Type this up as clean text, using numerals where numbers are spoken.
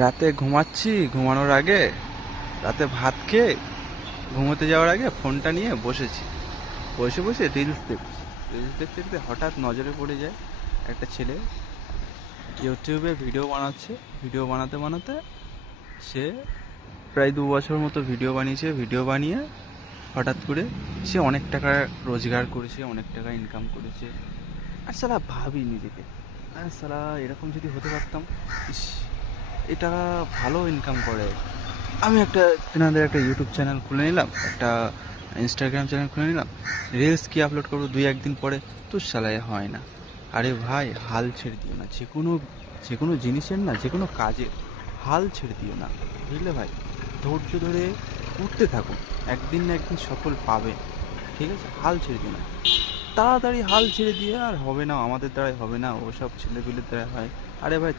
রাতে ঘুমাচ্ছি, ঘুমানোর আগে রাতে ভাত খেয়ে ঘুমোতে যাওয়ার আগে ফোনটা নিয়ে বসেছি। বসে বসে রিলস দেখছি। রিলস দেখতে দেখতে হঠাৎ নজরে পড়ে যায় একটা ছেলে ইউটিউবে ভিডিও বানাচ্ছে। ভিডিও বানাতে বানাতে সে প্রায় 2 বছর মতো ভিডিও বানিয়েছে। ভিডিও বানিয়ে হঠাৎ করে সে অনেক টাকা রোজগার করেছে, অনেক টাকা ইনকাম করেছে। আর সালা ভাবি নিজেকে, আর সালা এরকম যদি হতে পারতাম। ইস, এটা ভালো ইনকাম করে। আমি একটা তেনাদের একটা ইউটিউব চ্যানেল খুলে নিলাম, একটা ইনস্টাগ্রাম চ্যানেল খুলে নিলাম। রিলস কি আপলোড করবো 2-1 দিন পরে, তো সালাই হয় না। আরে ভাই, হাল ছেড়ে দিও না। যে কোনো জিনিসের না, যে কোনো কাজের হাল ছেড়ে দিও না, বুঝলে ভাই? ধৈর্য ধরে উঠতে থাকো, একদিন না একদিন সফল পাবে। ঠিক আছে, হাল ছেড়ে দিও না। তাড়াতাড়ি হাল ছেড়ে দিয়ে আর হবে না, আমাদের দ্বারাই হবে না, ওসব ছেলেপিলের দ্বারা হয়। আরে ভাই,